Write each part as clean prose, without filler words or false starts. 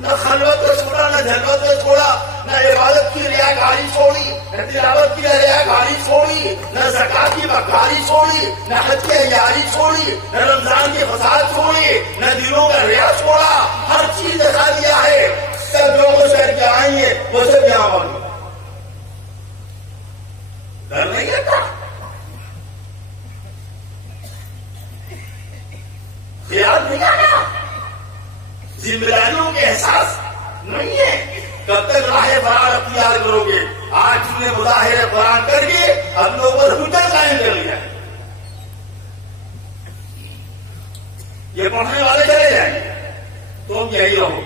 نہ خلوت کو چھوڑا، نہ جلوت کو چھوڑا، نہ عبادت کی ریاکاری چھوڑی، نہ تلاوت کی ریاکاری چھوڑی، نہ زکات کی مکاری چھوڑی، نہ حج کی عیاری چھوڑی، نہ رمضان کی فساد چھوڑی، نہ دلوں کا ریا چھوڑا، ہر چیز دکھا دیا ہے. سب جو کچھ کر کے آئیں گے وہ سب یہاں موجود. ڈر نہیں ہے کیا؟ خیال نہیں آیا؟ ذمہ داریوں کے احساس نہیں ہے؟ کب تک راہ فرار اختیار کرو گے؟ آج تم نے مظاہرے قرآن کر کے اپنے اوپر حجت قائم کر لیا ہے. یہ پڑھنے والے چلے جائیں گے، تم یہی رہو.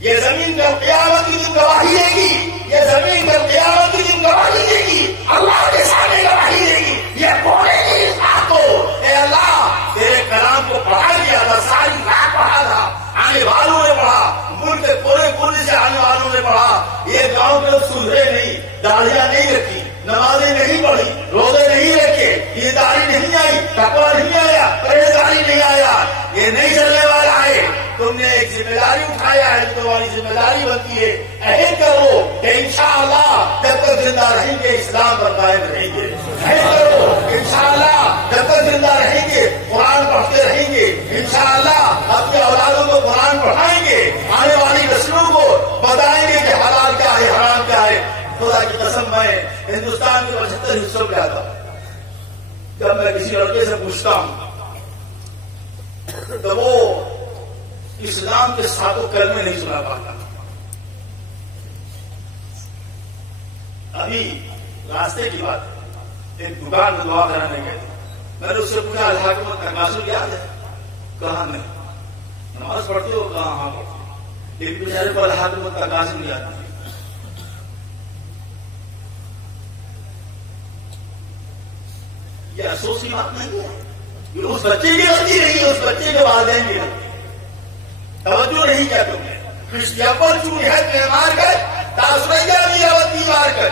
یہ زمین کل قیامت کی دن گواہی دے گی، یہ زمین کل قیامت کی دن گواہی دے گی، اللہ کے سامنے گواہی دے گی. یہ بولے گی اس بات کو، اے اللہ تیرے کلام کو پڑھا گیا تھا، ساری رات پڑھا تھا، آنے والوں نے پڑھا، ملک کے کونے کونے سے آنے والوں نے پڑھا. یہ گاؤں کے لوگ سدھرے نہیں، داڑیاں نہیں رکھی، نمازیں نہیں پڑھی، روزے نہیں رکھے، دینداری نہیں آئی، تقویٰ نہیں آیا، پرہیزگاری نہیں آیا. یہ نہیں چلنے والا ہے. تم نے ایک ذمہ داری اٹھایا ہے، تمہاری ذمہ داری بنتی ہے عہد کرو کہ انشاءاللہ جب تک زندہ رہیں گے اسلام پر قائم رہیں گے. عہد کرو انشاءاللہ جب تک زندہ رہیں گے قرآن پڑھتے رہیں گے. انشاءاللہ اپنے اولادوں کو قرآن پڑھائیں گے، آنے والی نسلوں کو بتائیں گے کہ حلال کیا ہے، حرام کیا ہے. خدا کی قسم میں ہندوستان کے 75 حصوں میں آتا ہوں، جب میں کسی لڑکے سے پوچھتا ہوں تو وہ اسلام کے ساتھوں کلمے نہیں سنا پاتا. ابھی راستے کی بات ہے، ایک دکان میں دعا کرانے گئے تھے. میں نے اس سے پوچھا الحاکم تکاثر یاد ہے؟ کہا نہیں. نماز پڑھتے ہو؟ کہا ہاں پڑھتے ہو. لیکن بیچارے کو الحاکم تکاثر یاد نہیں. یہ افسوس کی بات نہیں ہے، یہ اس بچے کی غلطی نہیں ہے، اس بچے کے والدین کی غلطی. توجہ نہیں کیا تم نے؟ کرسچیپر چون ہے مار کر تاثریا بھی اوتی مار کر.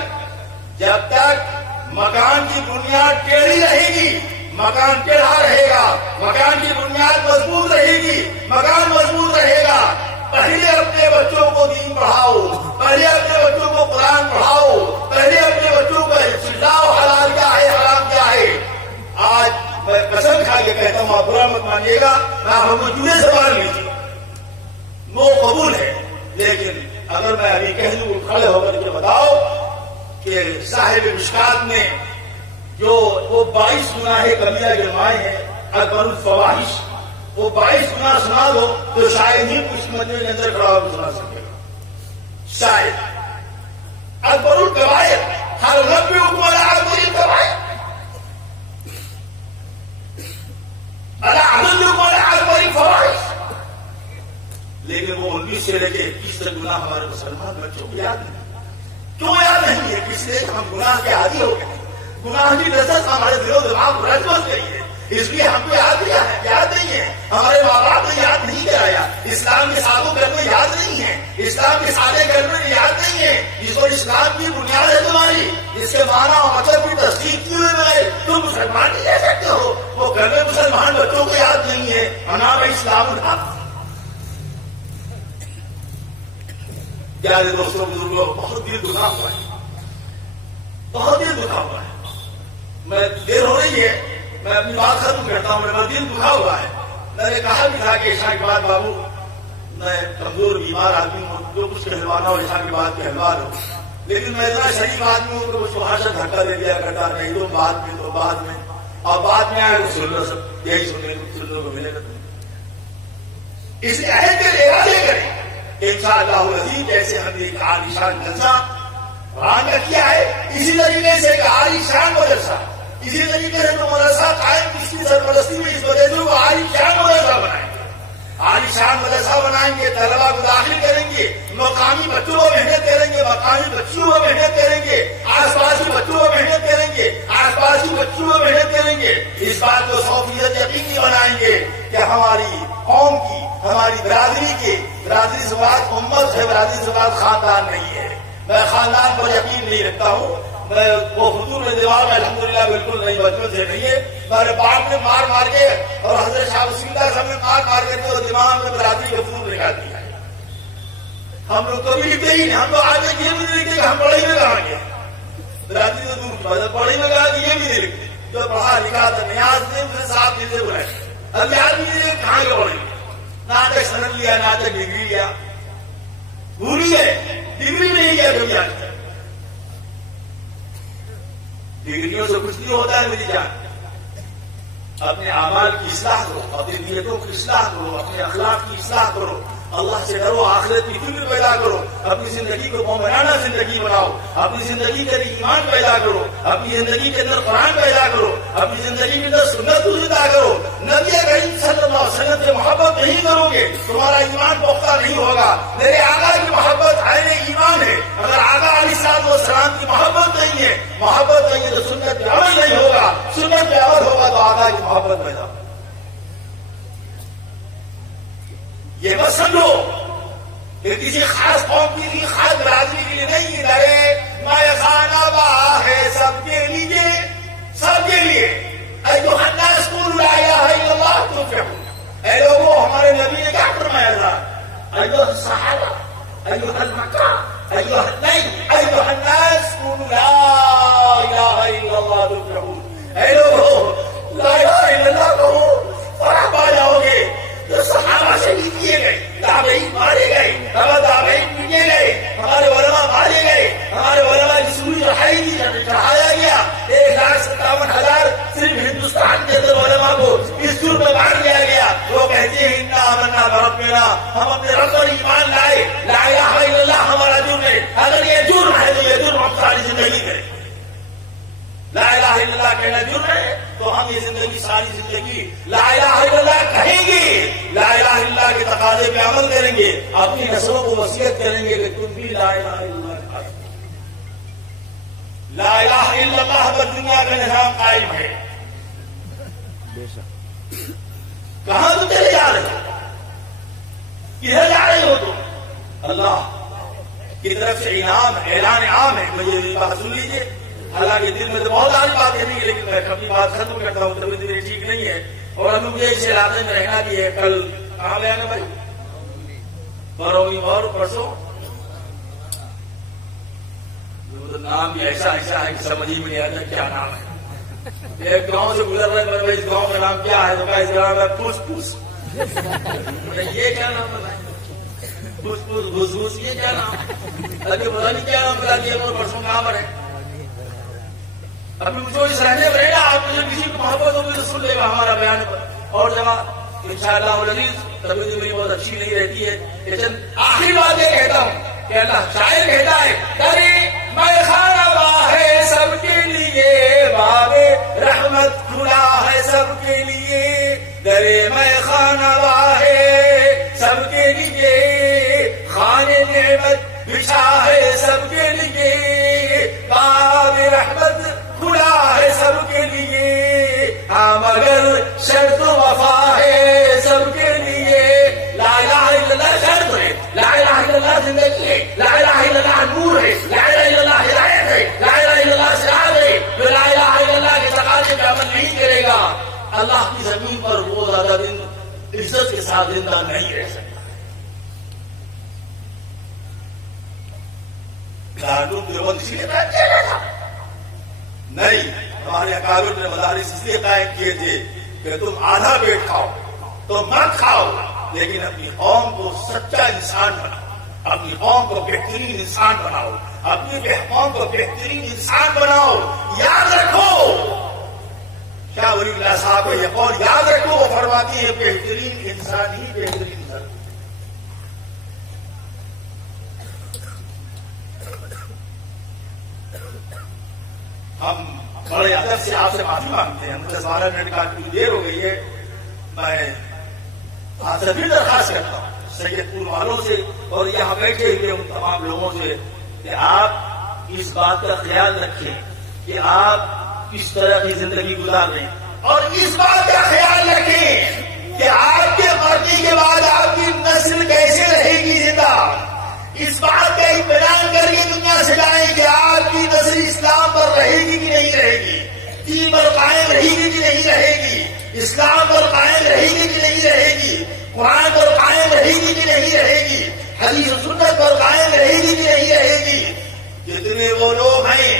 جب تک مکان کی بنیاد ٹیڑھی رہے گی مکان ٹیڑھا رہے گا، مکان کی بنیاد مضبوط رہے گی مکان مضبوط رہے گا. پہلے اپنے بچوں کو دین پڑھاؤ، پہلے اپنے بچوں کو قرآن پڑھاؤ، پہلے اپنے بچوں کو سکھاؤ حلال کیا ہے حرام کیا ہے. آج میں قسم کھا کے کہتا ہوں، آپ برا مت مانیے گا، میں ہم کو جڑے سوال لیجیے وہ قبول ہے. لیکن اگر میں ابھی کہہ دوں کھڑے ہو کر کے بتاؤ کہ صاحب مشکات نے جو وہ 22 گناہ کبیرہ گرمائے ہیں، اکبر الفواحش، وہ 22 گناہ سنا دو تو شاید ہی کچھ مندر کے اندر کھڑا ہو سنا سکے گا. شاید اکبر الکبائر، ہر رب حکم اکبر الکبائر، اکبر الفواحش. لیکن وہ 19 سے لے کے 21 تک گناہ ہمارے مسلمان بچوں کو یاد نہیں. کیوں یاد نہیں ہے؟ اس لیے ہم گناہ کے عادی ہو گئے. گناہ کی لذت ہمارے دل و دماغ کو رچ بس گئی ہے، اس لیے ہم کو یاد نہیں ہے. ہمارے ماں باپ نے یاد نہیں کرایا. اسلام کے ساتھوں کلمے یاد نہیں ہے، اسلام کے سارے کلمے یاد نہیں ہے. جس کو اسلام کی بنیاد ہے تمہاری، جس کے معنی اور مطلب کی تصدیق کیے بغیر تم مسلمان نہیں رہ سکتے ہو، وہ کلمے مسلمان بچوں کو یاد نہیں ہے. نام ہے اسلام الحق. پیارے دوستوں بزرگوں، بہت دل دکھا ہوا ہے، بہت دل دکھا ہوا ہے. میں دیر ہو رہی ہے، میں اپنی بات ختم کرتا ہوں. میرا دل دکھا ہوا ہے. میں نے کہا بھی تھا کہ عشاء کے بعد بابو میں کمزور بیمار آدمی ہوں، جو کچھ کہلوانا ہو عشاء کے بعد کہلوا لو. لیکن میں اتنا شریف آدمی ہوں کہ وہ وہاں سے دھکا دے دیا کرتا، نہیں تو بعد میں تو بعد میں، اور بعد میں آئے تو سن لو، سب یہی سننے کو ملے گا. اس لیے عہد کے ارادے کریں انشاءاللہ العزیز. جیسے ہم نے ایک عالیشان جلسہ قرآن کا کیا ہے، اسی طریقے سے ایک عالیشان مدرسہ، اسی طریقے سے جو مدرسہ قائم اس کی سرپرستی میں اس مدرسے کو عالیشان مدرسہ بنائیں گے. عالیشان مدرسہ بنائیں گے، طلبا کو داخل کریں گے، مقامی بچوں کو محنت کریں گے، مقامی بچیوں کو محنت کریں گے، آس پاس کی بچوں کو محنت کریں گے، آس پاس کی بچیوں کو محنت کریں گے. اس بات کو 100% یقینی بنائیں گے کہ ہماری قوم کی، ہماری برادری کے، برادری سے بات امت ہے، برادری سے بات خاندان نہیں ہے. میں خاندان پر یقین نہیں رکھتا ہوں. میں وہ حضور میں دماغ میں الحمدللہ بالکل نہیں، بچپن سے نہیں ہے. میرے باپ نے مار کے اور حضرت شاہ وسیم اللہ صاحب نے مار کر کے وہ دماغ میں برادری کا حضور نکال دیا ہے. ہم لوگ کبھی لکھتے ہی نہیں. ہم لوگ آج تک یہ بھی نہیں لکھتے کہ ہم پڑھائی میں کہاں گئے. برادری تو دور کی بات ہے, پڑھائی میں کہا کہ یہ بھی نہیں لکھتے. جو پڑھا لکھا تھا نیاز نے اسے صاحب دل سے بلائے. اب یاد بھی نہیں کہاں کے پڑھیں گے. نہ تک سند لیا, نہ تک ڈگری لیا, بھول گئے. ڈگری نہیں لیا کبھی آج تک. ڈگریوں سے کچھ نہیں ہوتا ہے میری جان. اپنے اعمال کی اصلاح کرو, اپنی نیتوں کی اصلاح کرو, اپنے اخلاق کی اصلاح کرو, اللہ سے ڈرو, آخرت کی فکر پیدا کرو, اپنی زندگی کو مومنانہ زندگی بناؤ, اپنی زندگی کے اندر ایمان پیدا کرو, اپنی زندگی کے اندر قرآن پیدا کرو, اپنی زندگی کے اندر سنت کو زندہ کرو. نبی کریم صلی اللہ علیہ وسلم سے محبت نہیں کرو گے تمہارا ایمان پختہ نہیں ہوگا. میرے آقا کی محبت عین ایمان ہے. اگر آقا علیہ السلام کی محبت نہیں ہے, محبت نہیں ہے تو سنت پہ عمل نہیں ہوگا, سنت پہ عمل ہوگا تو آقا کی محبت پیدا ہوگا. یہ مت سمجھو کہ کسی خاص قوم کے لیے, خاص برادری کے لیے نہیں. ادھر میں خانہ با ہے سب کے لیے, سب کے لیے. ایھا الناس قولوا لا الہ الا اللہ تفلحون. اے لوگوں, ہمارے نبی نے کیا فرمایا تھا؟ ایھا الصحابہ, ایھا المکہ, ایھا الناس قولوا لا الہ الا اللہ تفلحون. اے لوگوں, لا الہ الا اللہ کہو, فلاح پا جاؤ گے. جو صحابہ شہید کیے گئے, تابعین مارے گئے, تابعین پیٹے گئے, ہمارے علماء مارے گئے, ہمارے علماء کی سوری چڑھایا گیا. 1,57,000 صرف ہندوستان کے اندر علماء کو اس جرم میں مار دیا گیا. وہ کہتے ہیں انا آمنا بربنا, ہم اپنے رب پر ایمان لائے, لا الہ الا اللہ ہمارا جرم ہے. اگر یہ جرم ہے تو یہ جرم ہم ساری زندگی کریں. لا الہ الا اللہ کہنا جرم ہے تو ہم یہ زندگی, ساری زندگی لا الہ الا اللہ کہیں گے, لا الہ الا اللہ کے تقاضے پہ عمل کریں گے, اپنی نسلوں کو وصیت کریں گے کہ تم بھی لا الہ الا اللہ کہا. لا الہ الا اللہ پر دنیا کا نظام قائم ہے. کہاں تم چلے جا رہے ہو, کدھر جا رہے ہو تم؟ اللہ کی طرف سے انعام, اعلان عام ہے. مجھے بات سن لیجیے, حالانکہ دل میں تو بہت ساری بات کہنی ہے, لیکن میں اپنی بات ختم کرتا ہوں. طبیعت میری ٹھیک نہیں ہے اور ابھی مجھے اس علاقے میں رہنا بھی ہے. کل کہاں لے آنا بھائی, بروی اور پرسوں, نام بھی ایسا ہے کہ سمجھ ہی میں نہیں آتا کیا نام ہے. ایک گاؤں سے گزر رہا ہے, اس گاؤں کا نام کیا ہے, تو کہا اس گاؤں میں پوس پوس. یہ کیا نام ہے, پوس پوس گھس گھس, یہ کیا نام ہے؟ ابھی پتا نہیں کیا نام بتا دیا, پرسوں کہاں پر ہے. ابھی مجھے اس رہنے میں رہنا, آپ مجھے کسی کو محبت ہوگی تو سن لے گا ہمارا بیان اور جگہ انشاءاللہ العزیز. طبیعت میری بہت اچھی نہیں رہتی ہے, لیکن آخری بات یہ کہتا ہوں کہ اللہ شاعر کہتا ہے, درے میں خانہ با ہے سب کے لیے, باب رحمت کھلا ہے سب کے لیے. درے میں خانہ با ہے سب کے لیے, خانے نعمت بچھا ہے سب کے لیے, باب رحمت کھلا ہے سب کے لیے. ہاں مگر شرط وفا ہے سب کے لیے. لا الہ الا اللہ شرط ہے, لا الہ الا اللہ زندگی ہے, لا الہ الا اللہ نور ہے, لا الہ الا اللہ ہدایت ہے, لا الہ الا اللہ سراج ہے. جو لا الہ الا اللہ کے تقاضے پہ عمل نہیں کرے گا, اللہ کی زمین پر وہ زیادہ دن عزت کے ساتھ زندہ نہیں رہ سکتا. نہیں, ہمارے اکابر نے مدارس اس لیے قائم کیے تھے کہ تم آدھا پیٹ کھاؤ تو مت کھاؤ, لیکن اپنی قوم کو سچا انسان بناؤ, اپنی قوم کو بہترین انسان بناؤ, اپنی قوم کو بہترین انسان بناؤ. یاد رکھو, شاہ ولی اللہ صاحب کو یہ قول یاد رکھو, وہ فرماتی ہے بہترین انسان ہی بہترین انسان. ہم بڑے ادب سے آپ سے معافی مانگتے ہیں, 10-12 منٹ کا دیر ہو گئی ہے. میں آپ سے پھر درخواست کرتا ہوں سید پور والوں سے اور یہاں بیٹھے ہوئے ان تمام لوگوں سے کہ آپ اس بات کا خیال رکھیں کہ آپ کس طرح کی زندگی گزار رہے ہیں, اور اس بات کا خیال رکھیں کہ آپ کے مرنے کے بعد آپ کی نسل کیسے رہے گی زندہ. اس بات کا اطمینان کر کے دنیا سے جائیں کہ آپ کی نسل اسلام پر رہے گی کہ نہیں رہے گی, دین پر قائم رہے گی کہ نہیں رہے گی, اسلام پر قائم رہے گی کہ نہیں رہے گی, قرآن پر قائم رہے گی کہ نہیں رہے گی, حدیث و سنت پر قائم رہے گی کہ نہیں رہے گی؟ جتنے وہ لوگ ہیں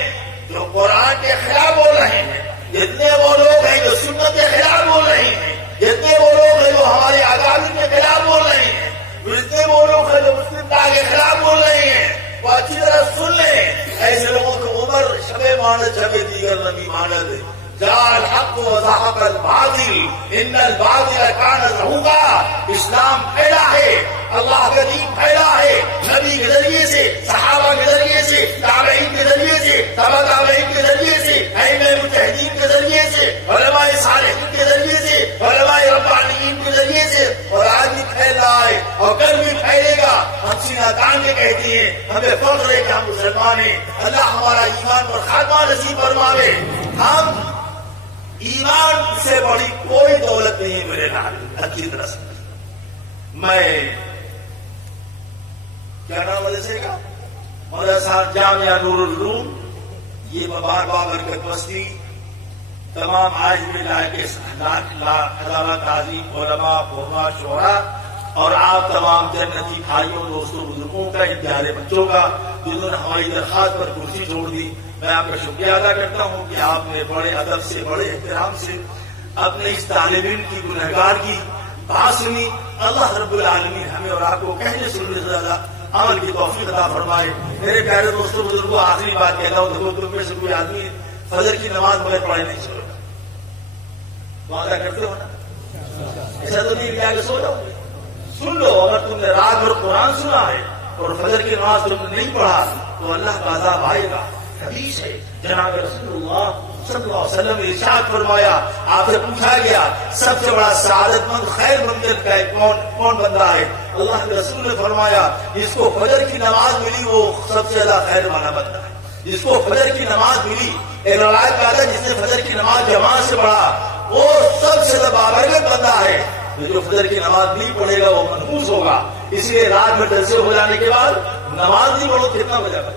جو قرآن کے خلاف بول رہے ہیں، جتنے وہ لوگ ہیں جو سنت کے خلاف بول رہے ہیں، جتنے وہ لوگ ہیں جو ہمارے اکابر کے خلاف بول رہے ہیں، جتنے وہ لوگ ہیں جو مسلم کے خلاف بول رہے ہیں، وہ اچھی طرح سن لیں. ایسے لوگوں کو عمر شب ماند شب دیگر نبی ماند جاء الحق وزهق الباطل ان الباطل كان زهوقا. اسلام پھیلا ہے، اللہ کا دین پھیلا ہے، نبی کے ذریعے سے، صحابہ کے ذریعے سے، تابعین کے ذریعے سے، تبع تابعین کے ذریعے سے، ائمہ مجتہدین کے ذریعے سے، علماء صالحین کے ذریعے سے، علماء ربانیین کے ذریعے سے، اور آج بھی پھیل رہا ہے اور کل بھی پھیلے گا. ہم سینہ تان کے کہتے ہیں ہمیں فخر ہے کہ ہم مسلمان ہیں. اللہ ہمارا ایمان پر خاتمہ نصیب فرماوے. ہم ایمان سے بڑی کوئی دولت نہیں میرے نال. اچھی طرح سے میں کیا نام مدرسے کا مدرسہ جامعہ نور العلوم، یہ بار برکت بستی تمام آج میں لائق عدالت تعظیم علماء علماء شعراء اور آپ تمام جنتی بھائیوں دوستوں بزرگوں کا انتہائی بچوں کا جنہوں نے ہماری درخواست پر کرسی چھوڑ دی. میں آپ کا شکریہ ادا کرتا ہوں کہ آپ نے بڑے ادب سے بڑے احترام سے اپنے اس طالب علم کی گنہگار کی بات سنی. اللہ رب العالمین ہمیں اور آپ کو کہنے سننے سے زیادہ عمل کی توفیق عطا فرمائے. میرے پیارے دوستوں بزرگوں آخری بات کہتا ہوں، دیکھو تم میں سے کوئی آدمی فجر کی نماز بغیر پڑھے نہیں چھوڑے گا. وعدہ کرتے ہو نا؟ ایسا تو نہیں کہ سو جاؤ. سن لو، اگر تم نے رات بھر قرآن سنا ہے اور فجر کی نماز تم نے نہیں پڑھا تو اللہ کا عذاب آئے گا. حدیث ہے جناب رسول اللہ صلی اللہ علیہ وسلم نے ارشاد فرمایا، آپ سے پوچھا گیا سب سے بڑا سعادت مند خیر مندر کا کون بندہ ہے؟ اللہ کے رسول نے فرمایا جس کو فجر کی نماز ملی وہ سب سے زیادہ خیر والا بندہ ہے. جس کو فجر کی نماز ملی، ایک روایت کا ہے جس نے فجر کی نماز جماعت سے پڑھا وہ سب سے زیادہ بابرکت بندہ ہے. جو فجر کی نماز نہیں پڑھے گا وہ منحوس ہوگا. اس لیے رات میں جلسے ہو جانے کے بعد نماز نہیں پڑھو. کتنا بجے گا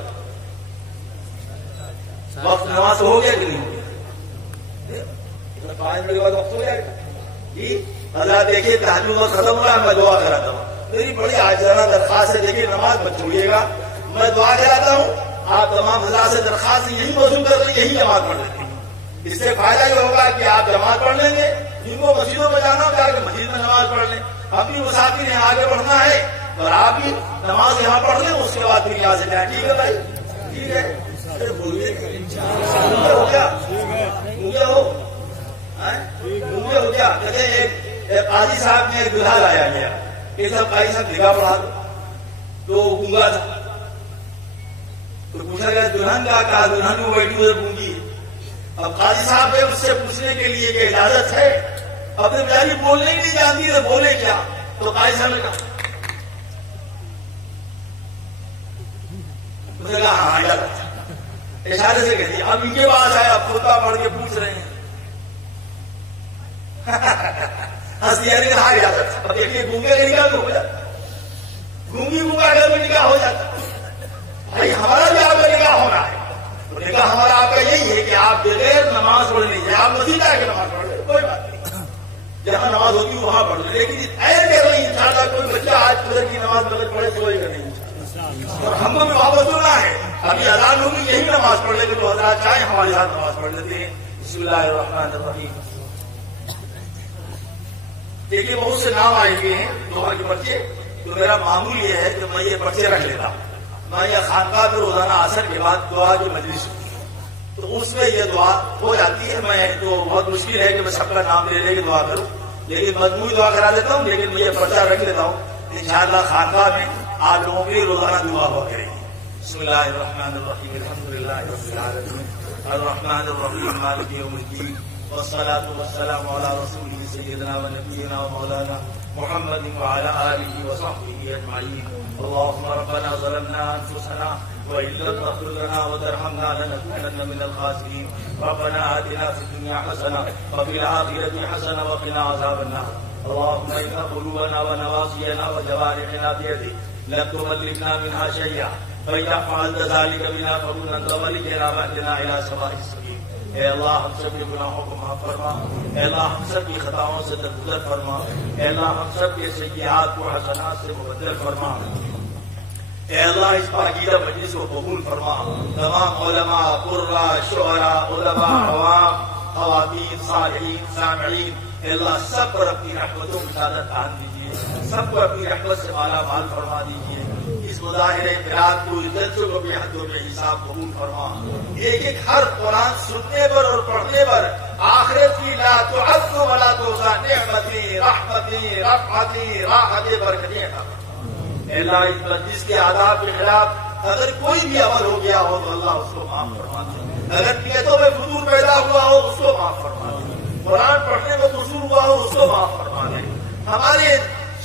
وقت نماز ہو گیا کہ نہیں ہو گیا؟ 5 منٹ کے بعد وقت ہو جائے گا. جی اللہ دیکھیے تہجد وقت ختم ہوا ہے، میں دعا کراتا ہوں. میری بڑی عاجزانہ درخواست ہے، دیکھیے نماز مت چھوڑیے گا، میں دعا کراتا ہوں. آپ تمام حضرات سے درخواست یہی وضو کر لیں، یہی جماعت پڑھ لیں. اس سے فائدہ یہ ہوگا کہ آپ جماعت پڑھ لیں گے. جن کو مسجدوں میں جانا ہو جا کے مسجد میں نماز پڑھ لیں. اپنی مسافر یہاں آگے بڑھنا ہے اور آپ بھی نماز یہاں پڑھ لیں، اس کے بعد پھر یہاں سے جائیں. ٹھیک ہے بھائی؟ ٹھیک ہے. ہو گیا کہتے ایک قاضی صاحب نے ایک دلہا لایا گیا. ایک صاحب قاضی صاحب نگاہ پڑھا تو گونگا تھا. تو پوچھا گیا دلہن کا کہا دلہن کو بیٹھی ادھر گونگی ہے. اب قاضی صاحب نے اس سے پوچھنے کے لیے کہ اجازت ہے؟ اپنے بیچاری بولنے ہی نہیں جانتی ہے، بولے کیا؟ تو قاضی صاحب نے کہا ہاں اجازت. اشارے سے کہتی اب ان کے پاس آئے، اب خطبہ پڑھ کے پوچھ رہے ہیں. ہنسی کہا اجازت. اب دیکھیے گونگے کا نکاح تو ہو جاتا، گونگی گونگا گھر میں نکاح ہو جاتا. بھائی ہمارا بھی آپ کا نکاح ہونا ہے. تو نکاح ہمارا آپ کا یہی ہے کہ آپ بغیر نماز پڑھ لیجیے. آپ مسجد آ کے نماز پڑھ لیں، کوئی بات نہیں، جہاں نماز ہوتی ہے وہاں پڑھ لیں. لیکن ایسے کر رہی انشاءاللہ کوئی بچہ آج فجر کی نماز بغیر پڑھے سوئے گا نہیں. اور ہم کو بھی واپس ہونا ہے. ابھی اذان ہوگی یہی نماز پڑھ لیں گے تو حضرات چاہے ہمارے ساتھ نماز پڑھ لیتے ہیں. بسم اللہ الرحمن الرحیم. دیکھیے بہت سے نام آئے ہوئے ہیں دعا کے پرچے. تو میرا معمول یہ ہے کہ میں یہ پرچے رکھ لیتا ہوں. میں یہ خانقاہ میں روزانہ عصر کے بعد دعا جو مجلس ہوتی ہے تو اس میں یہ دعا ہو جاتی ہے. میں تو بہت مشکل ہے کہ میں سب کا نام لے کے دعا کروں، لیکن مجموعی دعا کرا دیتا ہوں. لیکن میں یہ پرچہ رکھ لیتا ہوں انشاءاللہ خانقاہ میں آپ لوگوں کی روزانہ دعا ہوا کرے گی. بسم اللہ الرحمن الرحیم. الحمدللہ رب العالمین الرحمن الرحیم مالک یوم الدین والصلاة والسلام علی رسولہ سیدنا و نبینا و مولانا محمد وعلى آلہ وصحبہ اجمعین. اللهم ربنا ظلمنا انفسنا وإن لم تغفر لنا وترحمنا لنكونن من الخاسرين. ربنا آتنا في الدنيا حسنة وفي الآخرة حسنة وقنا عذاب النار. اللهم إن قلوبنا ونواصينا وجوارحنا بيدك لن تملكنا منها شيئا فإذا فعلت ذلك بنا فكن أنت ولينا واهدنا إلى سواء السبيل. اے اللہ ہم سب کے گناہوں کو معاف فرما. اے اللہ ہم سب کی خطاؤں سے درگزر فرما. اے اللہ ہم سب کے سیئات کو حسنات سے مبدل فرما. اے اللہ اس پاکیزہ مجلس کو قبول فرما. تمام علماء، قراء، شعراء، علماء، عوام، خواتین، صالحین، سامعین، اے اللہ سب پر اپنی رحمتوں کی سعادت عام دیجیے، سب کو اپنی رحمت سے مالا مال فرما دیجیے. اس مظاہرے میلاد کو جلسوں کو بے حد و بے حساب قبول فرما. ایک ایک ہر قرآن سننے پر اور پڑھنے پر آخرت کی لا تعد ولا تحصى نعمتی، رحمتی، رفعتی، راحت، برکتیں عطا فرما. اے اللہ اس مجلس کے آداب کے خلاف اگر کوئی بھی عمل ہو گیا ہو تو اللہ اس کو معاف فرما دے. اگر نیتوں میں فضول پیدا ہوا ہو اس کو معاف فرما دے. قرآن پڑھنے میں قصور ہوا ہو اس کو معاف فرما دے. ہمارے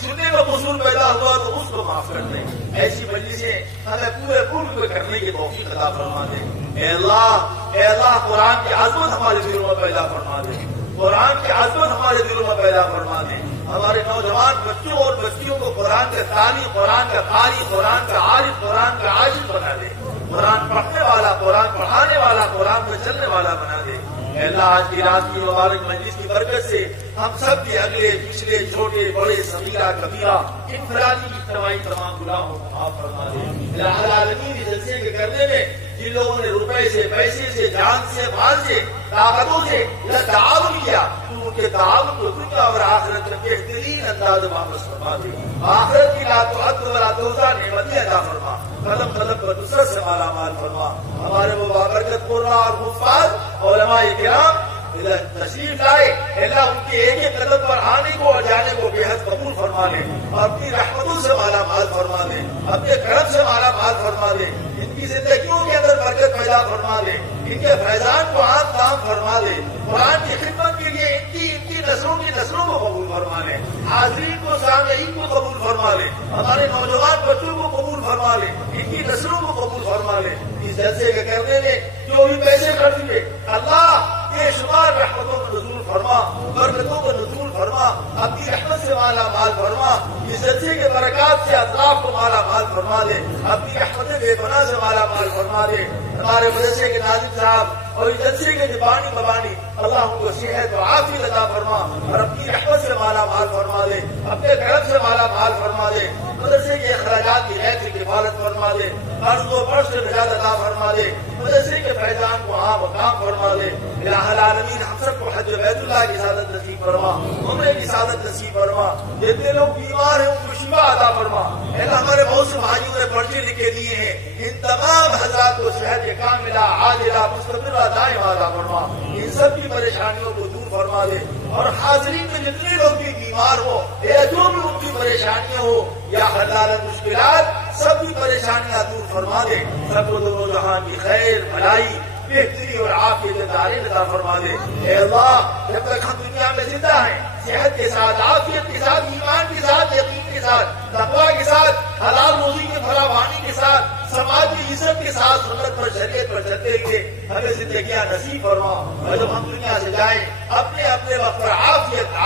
سننے میں قصور پیدا ہوا تو اس کو معاف کر دیں. ایسی مجلسیں ہمیں پورے ملک میں کرنے کی توفیق عطا فرما دے. اے اللہ قرآن کی عظمت ہمارے دلوں میں پیدا فرما دے. قرآن کی عظمت ہمارے دلوں میں پیدا فرما دے. ہمارے نوجوان بچوں اور بچیوں کو قرآن کا تعلیم، قرآن کا قاری، قرآن کا عارف، قرآن کا عاشق بنا دے. قرآن پڑھنے والا، قرآن پڑھانے والا، قرآن پہ چلنے والا بنا دے. اے اللہ آج کی رات کی مبارک مجلس کی برکت سے ہم سب کے اگلے پچھلے چھوٹے بڑے صغیرہ کبیرہ انفرادی اجتماعی تمام گناہوں کو معاف فرما دے. الہ العالمین اس جلسے کے کرنے میں جن لوگوں نے روپے سے، پیسے سے، جان سے، مال سے، طاقتوں سے تعاون کیا تو ان کے تعاون کو دنیا اور آخرت میں بہترین انداز واپس فرما دے. آخرت کی لا تعد ولا تحصى نعمتیں عطا فرما. قدم قدم پر نصرت سے مالا مال فرما. ہمارے وہ بابرکت قراء اور حفاظ علماء کرام تشریف لائے، اللہ ان کے ایک ایک قدم پر آنے کو اور جانے کو بے حد قبول فرما لے اور اپنی رحمتوں سے مالا مال فرما دے، اپنے کرم سے مالا مال فرما دے. ان کی زندگیوں کے اندر برکت پیدا فرما دے، ان کے فیضان کو عام کام فرما دے. قرآن کی خدمت کے لیے ان کی نسلوں کو قبول فرما لے. حاضرین کو، سامعین کو قبول فرما لے. ہمارے نوجوان بچوں کو قبول فرما لے. ان کی نسلوں کو قبول فرما لے. اس جلسے کے کرنے میں جو بھی پیسے خرچ ہوئے اللہ بے شمار رحمتوں کو نزول فرما، برکتوں کو نزول فرما، اپنی رحمت سے مالا مال فرما. اس جلسے کے برکات سے اطراف کو مالا مال فرما دے، اپنی رحمت بے پناہ سے مالا مال فرما دے. ہمارے مدرسے کے ناظم صاحب اور اس جلسے کے دیوانی مبانی اللہ ان کو صحت و عافیت عطا فرما اور اپنی رحمت سے مالا مال فرما دے، اپنے کرم سے مالا مال فرما دے. مدرسے کے اخراجات کی غیر کی کفالت فرما دے، قرض و برس سے نجات عطا فرما دے. مدرسے کے فیضان کو عام مقام فرما دے. الہ العالمین ہم سب کو حج بیت اللہ کی سعادت نصیب فرما، عمرے کی سعادت نصیب فرما. جتنے لوگ بیمار ہیں ان کو شفا عطا فرما. اللہ ہمارے بہت سے بھائیوں نے پرچے لکھے دیے ہیں، ان تمام حضرات کو صحت کاملہ، عاجلہ، مستقبلہ دائم عطا فرما. ان سب کی پریشانیوں کو دور فرما دے اور حاضرین میں جتنے لوگ بھی بیمار ہو یا جو بھی ان کی پریشانیاں ہو یا حلال مشکلات، سب کی پریشانیاں دور فرما دے. سب کو دونوں جہان کی خیر، بھلائی، بہتری اور عافیت دارین عطا فرما دے. اے اللہ جب تک ہم دنیا میں زندہ ہیں صحت کے ساتھ، عافیت کے ساتھ، ایمان کے ساتھ، یقین کے ساتھ، تقوی کے ساتھ، حلال روزی کی فراوانی کے ساتھ، سماج کی عزت کے ساتھ، سنت پر، شریعت پر چلتے ہوئے ہمیں زندگیاں نصیب فرما. اور جب ہم دنیا سے جائیں اپنے اپنے وقت پر عافیت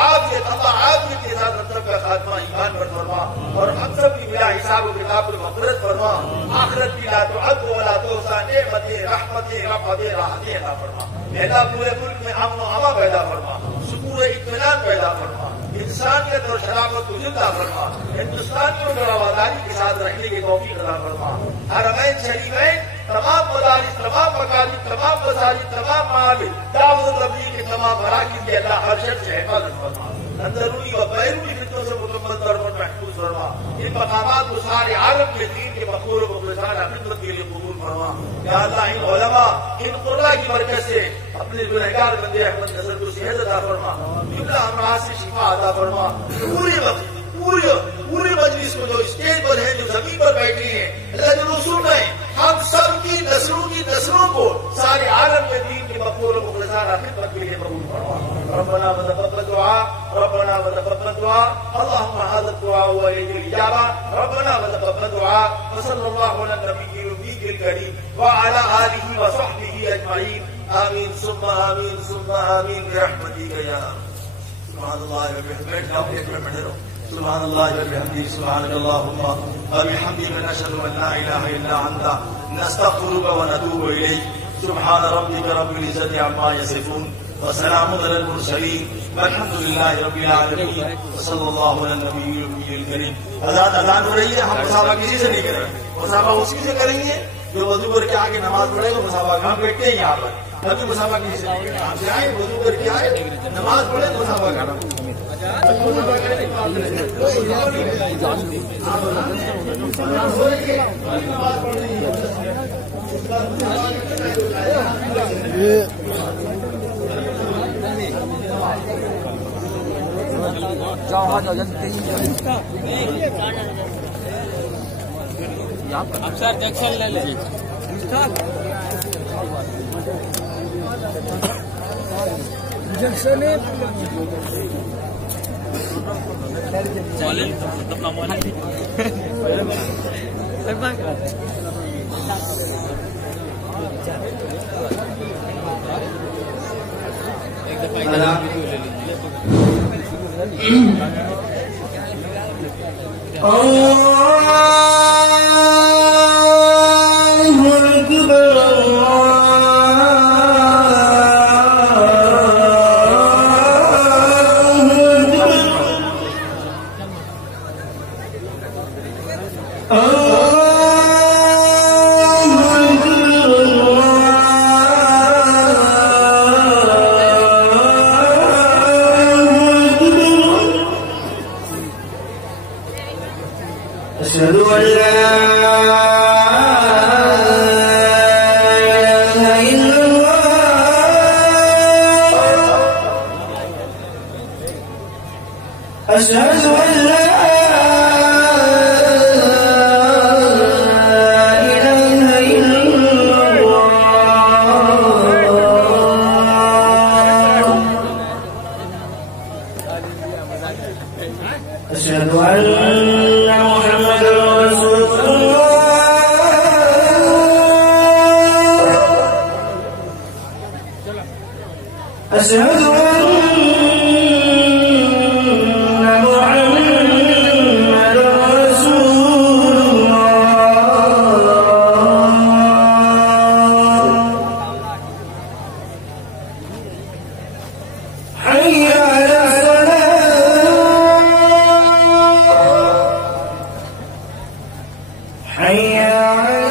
اللہ عافیت کے ساتھ ہم سب کا خاتمہ ایمان پر فرما اور ہم سب کی بلا حساب و کتاب کو مغفرت فرما. آخرت کی لا تعد ولا تحصى نعمتیں، رحمتیں، رفعتیں، راحتیں عطا فرما. اللہ پورے ملک میں امن و امان پیدا فرما، سکون اطمینان پیدا فرما، انسانیت اور شرافت کو زندہ فرما. ہندوستانیوں کو رواداری کے ساتھ رہنے کی توفیق عطا فرما. حرمین شریفین، تمام مدارس، تمام مکاتب، تمام مساجد، تمام معابد، دعوت و تبلیغ کے تمام مراکز کی اللہ ہر شخص سے حفاظت فرما. اندرونی و بیرونی فتنوں سے مکمل طور پر محفوظ فرما. ان مقامات کو سارے عالم کے دین کے مقبول و مخلصانہ خدمت کے لیے قبول فرما. یا اللہ ان علماء، ان قراء کی برکت سے اپنے گنہگار بندے احمد نذر کو صحت عطا فرما، جملہ امراض سے شفا عطا فرما. پوری مجلس کو جو اسٹیج پر ہے، جو زمین پر بیٹھے ہیں، اللہ جو سن رہے ہیں، ہم سب کی نسلوں کو سارے عالم میں دین کے مقبول و مخلصانہ خدمت کے لیے قبول فرما. ربنا وتقبل دعاء، ربنا وتقبل دعاء، اللهم هذا الدعاء وإليك الإجابة. ربنا وتقبل دعاء، وصلى الله على النبي الأمي الكريم وعلى آله وصحبه أجمعين. آمين ثم آمين ثم آمين برحمتك يا سبحان الله وبحمده. سبحان الله وبحمده، سبحانك اللهم وبحمدك، نشهد أن لا إله إلا أنت، نستغفرك ونتوب إليك. سبحان ربك رب العزة عما يصفون وسلام على المرسلين الحمد للہ رب العالمین صلی اللہ علیہ نبی الکریم. اذان ہو رہی ہے. ہم مسابقہ کسی سے نہیں کریں گے. مسابقہ اسی سے کریں گے جو وضو کر کے آگے نماز پڑھے گا. مسابقہ ہم بیٹھتے ہیں یہاں پر. کبھی مسابقہ کسی سے نہیں کریں. آپ سے آئے وضو کر کے آئے نماز پڑھے تو مسابقہ کرنا. اب سر جیکشن لے لیں. أشهد أن لا إله إلا الله. أشهد أن لا إله إلا الله. أشهد أن أشهد أن محمدا رسول الله. حي على الصلاة. حي على